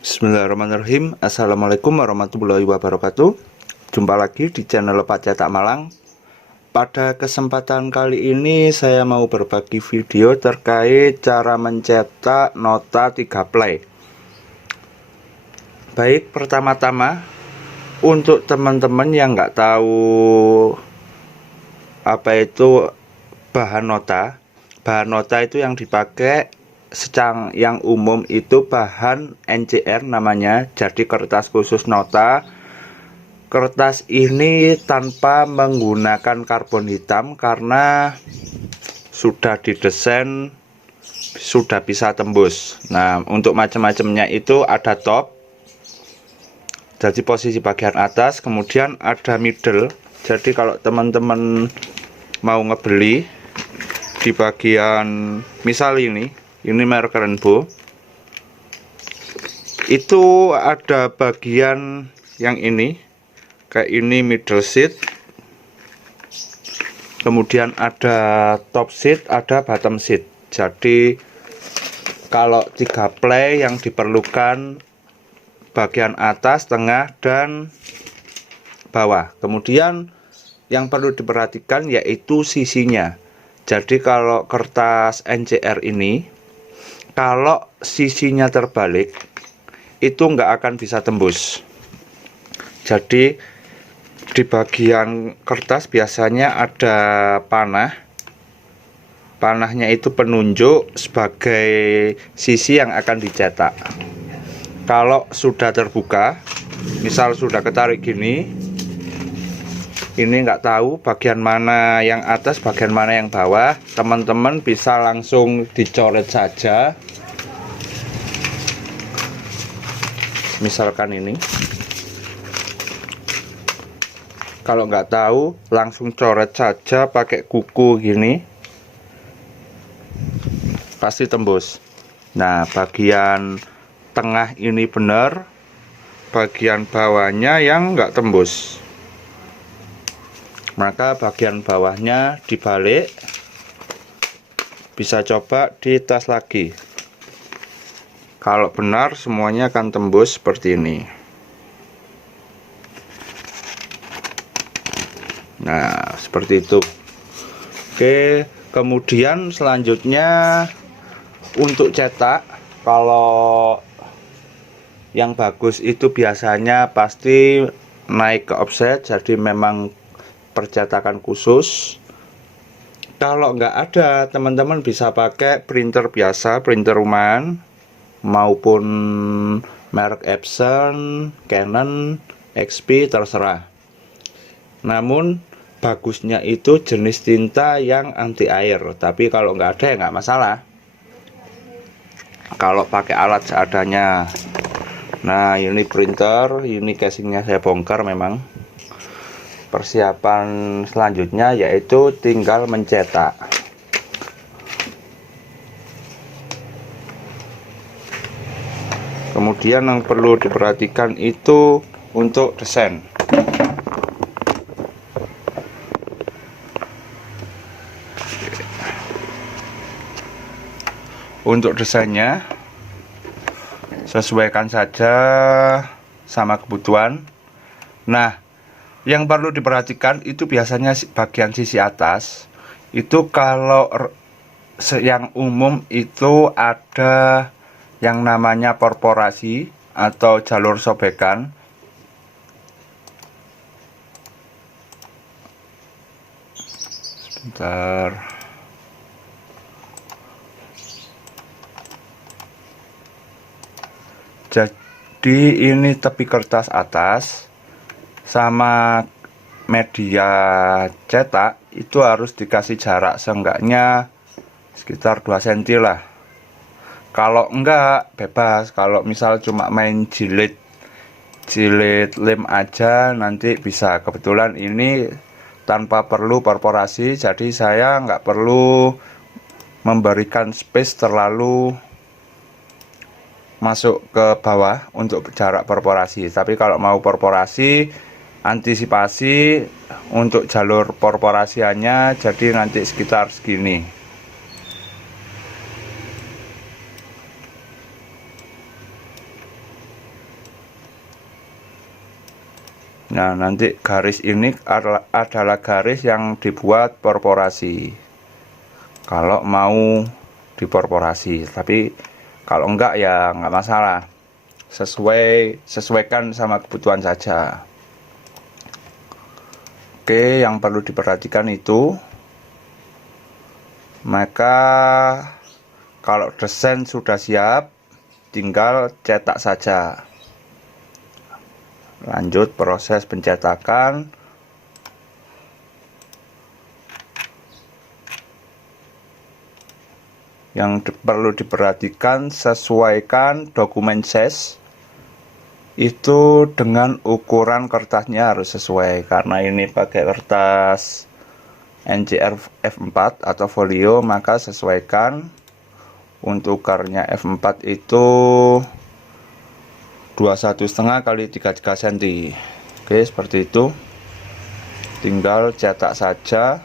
Bismillahirrahmanirrahim. Assalamualaikum warahmatullahi wabarakatuh. Jumpa lagi di channel Pak Cetak Malang. Pada kesempatan kali ini saya mau berbagi video terkait cara mencetak nota 3 play. Baik, pertama-tama untuk teman-teman yang nggak tahu apa itu bahan nota. Bahan nota itu yang dipakai yang umum itu bahan NCR namanya, jadi kertas khusus nota. Kertas ini tanpa menggunakan karbon hitam karena sudah didesain sudah bisa tembus. Nah, untuk macam-macamnya itu ada top, jadi posisi bagian atas, kemudian ada middle. Jadi kalau teman-teman mau ngebeli di bagian misal ini merek Rainbow, itu ada bagian yang ini kayak ini middle seat, kemudian ada top seat, ada bottom seat. Jadi kalau 3 play yang diperlukan bagian atas, tengah, dan bawah. Kemudian yang perlu diperhatikan yaitu sisinya. Jadi kalau kertas NCR ini, kalau sisinya terbalik itu nggak akan bisa tembus. Jadi di bagian kertas biasanya ada panah. Panahnya itu penunjuk sebagai sisi yang akan dicetak. Kalau sudah terbuka, misal sudah ketarik gini, ini nggak tahu bagian mana yang atas, bagian mana yang bawah, teman-teman bisa langsung dicoret saja. Misalkan ini, kalau nggak tahu langsung coret saja pakai kuku gini, pasti tembus. Nah, bagian tengah ini benar, bagian bawahnya yang nggak tembus, maka bagian bawahnya dibalik. Bisa coba dites lagi. Kalau benar semuanya akan tembus seperti ini. Nah, seperti itu. Oke, kemudian selanjutnya untuk cetak, kalau yang bagus itu biasanya pasti naik ke offset, jadi memang percetakan khusus. Kalau nggak ada, teman-teman bisa pakai printer biasa, printer rumahan, maupun merek Epson, Canon, XP, terserah. Namun bagusnya itu jenis tinta yang anti air, tapi kalau nggak ada ya nggak masalah. Kalau pakai alat seadanya. Nah, ini printer, ini casingnya saya bongkar memang. Persiapan selanjutnya yaitu tinggal mencetak. Kemudian yang perlu diperhatikan itu untuk desain. Untuk desainnya sesuaikan saja sama kebutuhan. Nah, yang perlu diperhatikan itu biasanya bagian sisi atas. Itu kalau yang umum itu ada yang namanya perforasi atau jalur sobekan. Sebentar. Jadi ini tepi kertas atas sama media cetak itu harus dikasih jarak seenggaknya sekitar 2 cm lah. Kalau enggak bebas, kalau misal cuma main jilid lem aja nanti bisa. Kebetulan ini tanpa perlu perforasi, jadi saya nggak perlu memberikan space terlalu masuk ke bawah untuk jarak perforasi. Tapi kalau mau perforasi, antisipasi untuk jalur perforasiannya, jadi nanti sekitar segini. Nah, nanti garis ini adalah garis yang dibuat perforasi kalau mau diperforasi, tapi kalau enggak ya enggak masalah, sesuaikan sama kebutuhan saja. Oke, yang perlu diperhatikan itu, maka kalau desain sudah siap, tinggal cetak saja. Lanjut proses pencetakan. Yang perlu diperhatikan, sesuaikan dokumen size itu dengan ukuran kertasnya harus sesuai, karena ini pakai kertas NCR F4 atau folio, maka sesuaikan. Untuk ukarnya F4 itu 21,5 kali 33 cm. Oke, seperti itu. Tinggal cetak saja.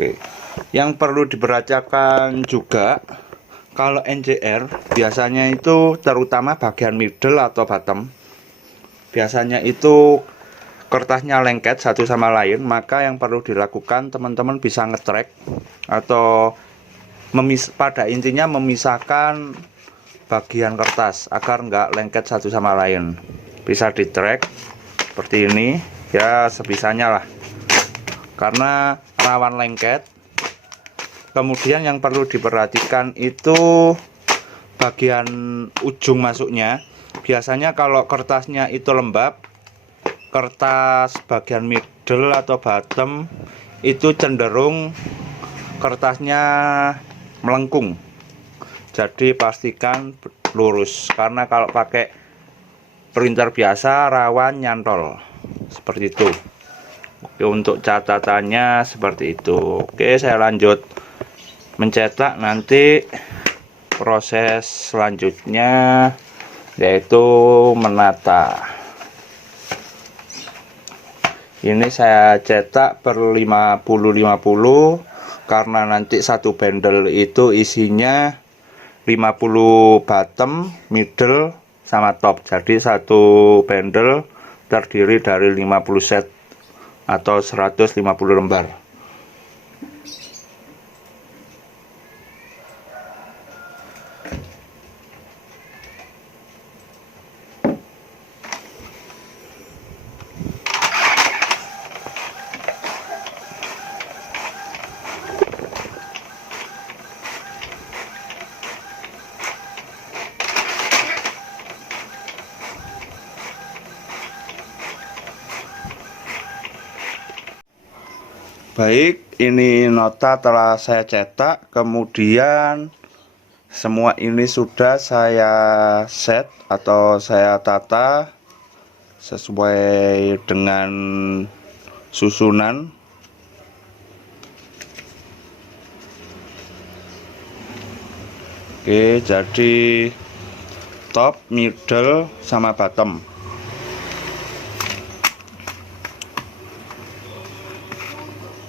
Oke, yang perlu diperhatikan juga, kalau NCR biasanya itu terutama bagian middle atau bottom, biasanya itu kertasnya lengket satu sama lain. Maka yang perlu dilakukan, teman-teman bisa ngetrek atau pada intinya memisahkan bagian kertas agar nggak lengket satu sama lain. Bisa di track seperti ini ya, sebisanya lah, karena rawan lengket. Kemudian yang perlu diperhatikan itu bagian ujung masuknya. Biasanya kalau kertasnya itu lembab, kertas bagian middle atau bottom itu cenderung kertasnya melengkung. Jadi pastikan lurus, karena kalau pakai printer biasa rawan nyantol. Seperti itu. Oke, untuk catatannya seperti itu. Oke, saya lanjut mencetak. Nanti proses selanjutnya yaitu menata. Ini saya cetak per 50-50 karena nanti satu bundle itu isinya 50 bottom, middle, sama top. Jadi satu bundle terdiri dari 50 set atau 150 lembar. Baik, ini nota telah saya cetak, kemudian semua ini sudah saya set atau saya tata sesuai dengan susunan. Oke, jadi top, middle, sama bottom.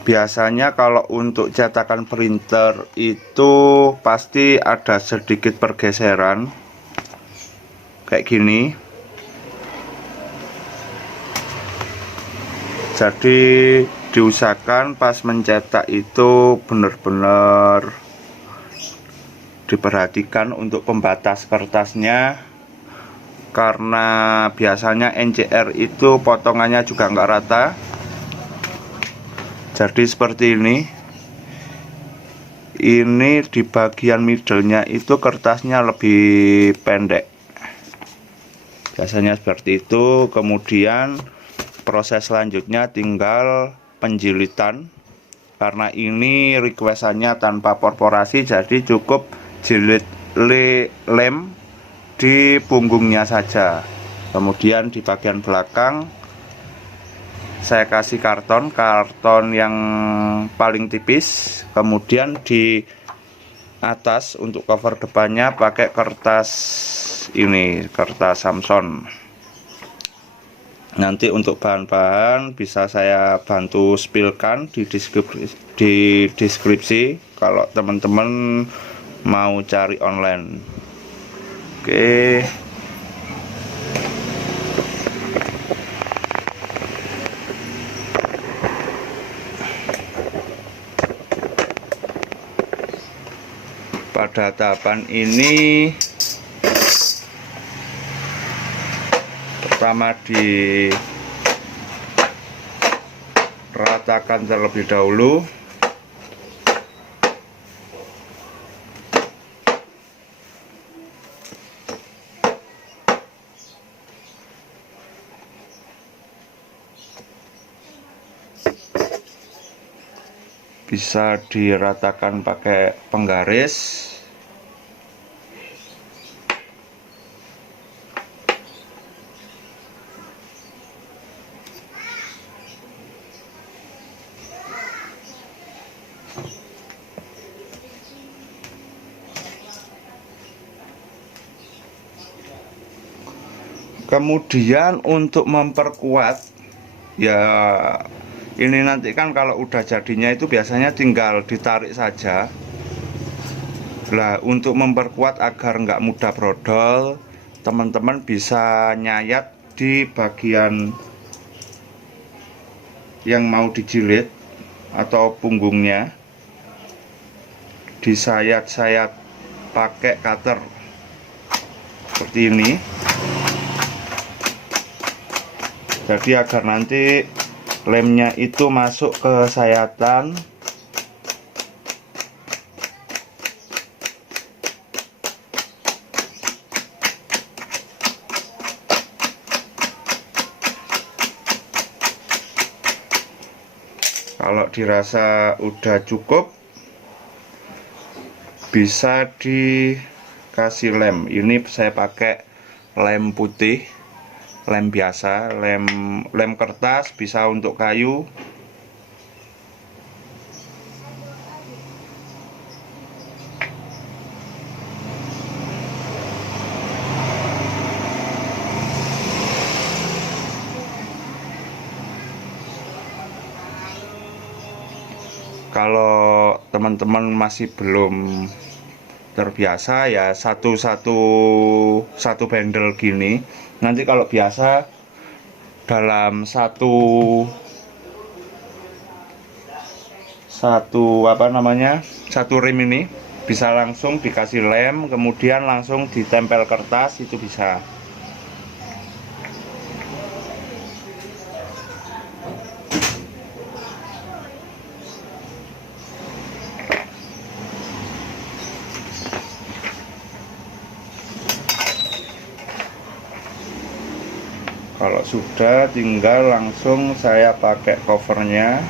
Biasanya kalau untuk cetakan printer itu pasti ada sedikit pergeseran kayak gini. Jadi diusahakan pas mencetak itu benar-benar diperhatikan untuk pembatas kertasnya, karena biasanya NCR itu potongannya juga nggak rata. Jadi seperti ini di bagian middlenya itu kertasnya lebih pendek, biasanya seperti itu. Kemudian proses selanjutnya tinggal penjilitan, karena ini requestannya tanpa perforasi, jadi cukup jilid lem di punggungnya saja. Kemudian di bagian belakang saya kasih karton yang paling tipis, kemudian di atas untuk cover depannya pakai kertas ini, kertas Samson. Nanti untuk bahan-bahan bisa saya bantu spillkan di deskripsi kalau teman-teman mau cari online. Oke. Pada tahapan ini pertama diratakan terlebih dahulu. Bisa diratakan pakai penggaris. Kemudian untuk memperkuat, ya ini nanti kan kalau udah jadinya itu biasanya tinggal ditarik saja. Nah, untuk memperkuat agar nggak mudah brodol, teman-teman bisa nyayat di bagian yang mau dijilid atau punggungnya, disayat-sayat pakai cutter seperti ini. Jadi agar nanti lemnya itu masuk ke sayatan. Kalau dirasa udah cukup, bisa dikasih lem. Ini saya pakai lem putih, lem biasa, lem kertas, bisa untuk kayu. Kalau teman-teman masih belum terbiasa, ya satu bendel gini. Nanti kalau biasa dalam satu satu rim ini bisa langsung dikasih lem, kemudian langsung ditempel kertas, itu bisa. Kalau sudah, tinggal langsung saya pakai covernya.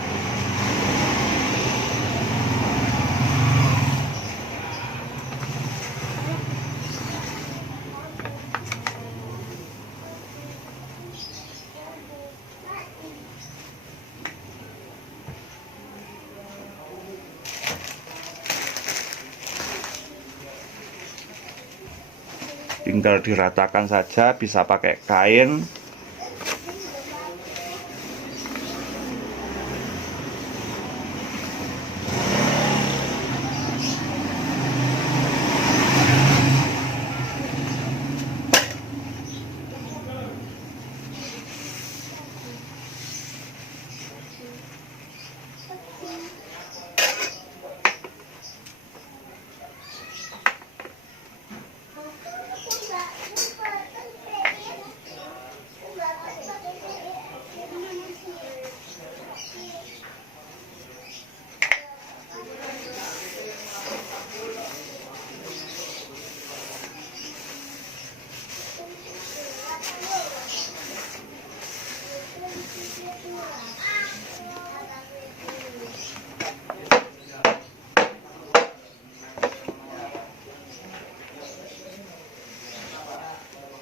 Tinggal diratakan saja, bisa pakai kain.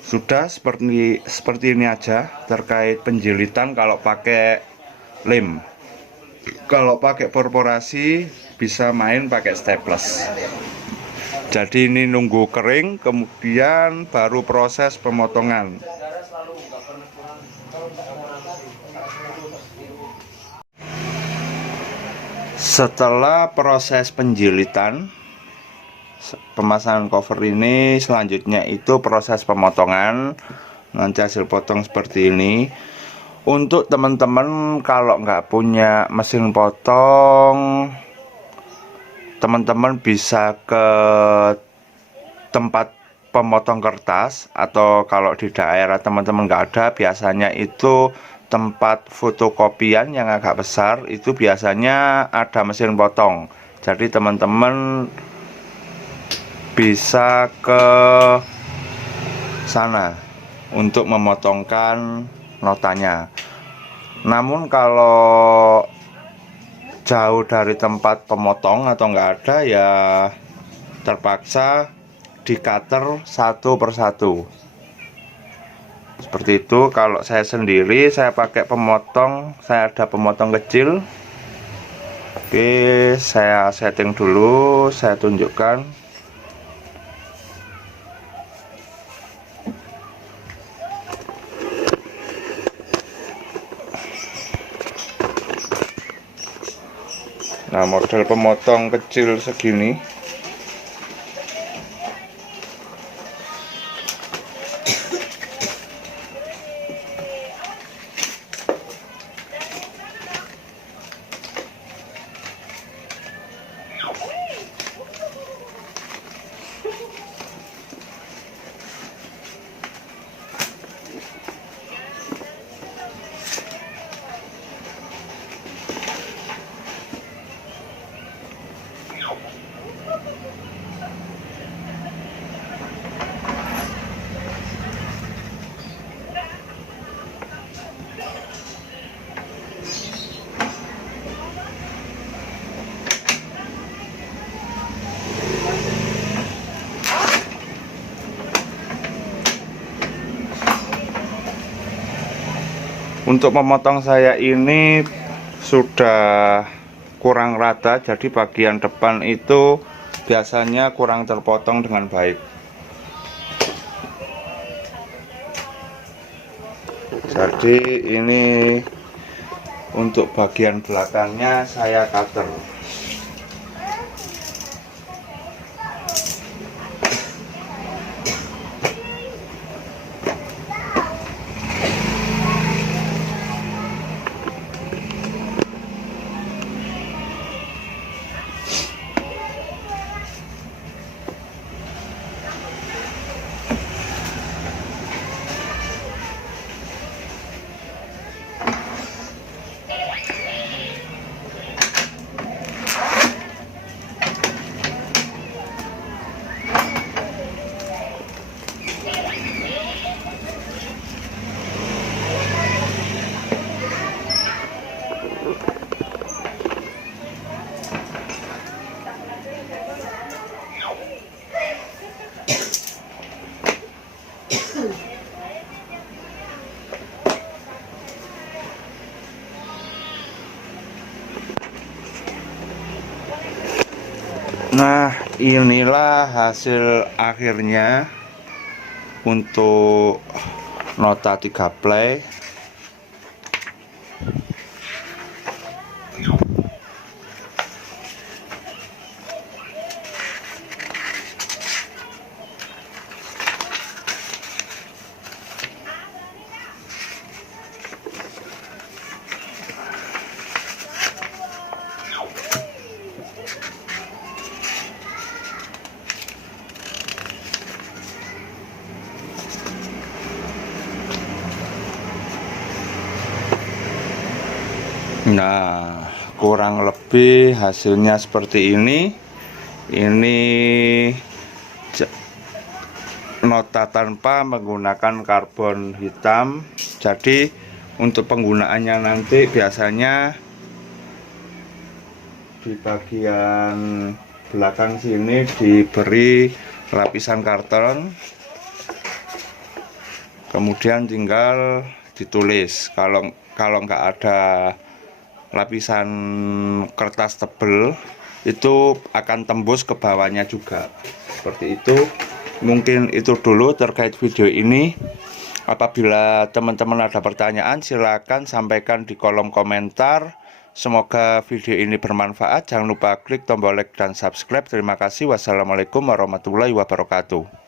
Sudah seperti ini aja terkait penjilitan. Kalau pakai lem. Kalau pakai perforasi bisa main pakai staples. Jadi ini nunggu kering, kemudian baru proses pemotongan. Setelah proses penjilitan, pemasangan cover ini, selanjutnya itu proses pemotongan. Nanti hasil potong seperti ini. Untuk teman-teman kalau nggak punya mesin potong, teman-teman bisa ke tempat pemotong kertas, atau kalau di daerah teman-teman nggak ada, biasanya itu tempat fotokopian yang agak besar, itu biasanya ada mesin potong. Jadi teman-teman bisa ke sana untuk memotongkan notanya. Namun kalau jauh dari tempat pemotong atau nggak ada, ya terpaksa di cutter satu persatu. Seperti itu. Kalau saya sendiri, saya pakai pemotong, saya ada pemotong kecil. Oke, saya setting dulu, saya tunjukkan. Nah, model pemotong kecil segini. Untuk memotong saya ini sudah kurang rata, jadi bagian depan itu biasanya kurang terpotong dengan baik. Jadi ini untuk bagian belakangnya saya cutter. Nah, inilah hasil akhirnya untuk nota 3 play. Nah, kurang lebih hasilnya seperti ini. Ini nota tanpa menggunakan karbon hitam. Jadi untuk penggunaannya nanti biasanya di bagian belakang sini diberi lapisan karton, kemudian tinggal ditulis. Kalau nggak ada lapisan kertas tebel itu akan tembus ke bawahnya juga. Seperti itu. Mungkin itu dulu terkait video ini. Apabila teman-teman ada pertanyaan, silakan sampaikan di kolom komentar. Semoga video ini bermanfaat. Jangan lupa klik tombol like dan subscribe. Terima kasih. Wassalamualaikum warahmatullahi wabarakatuh.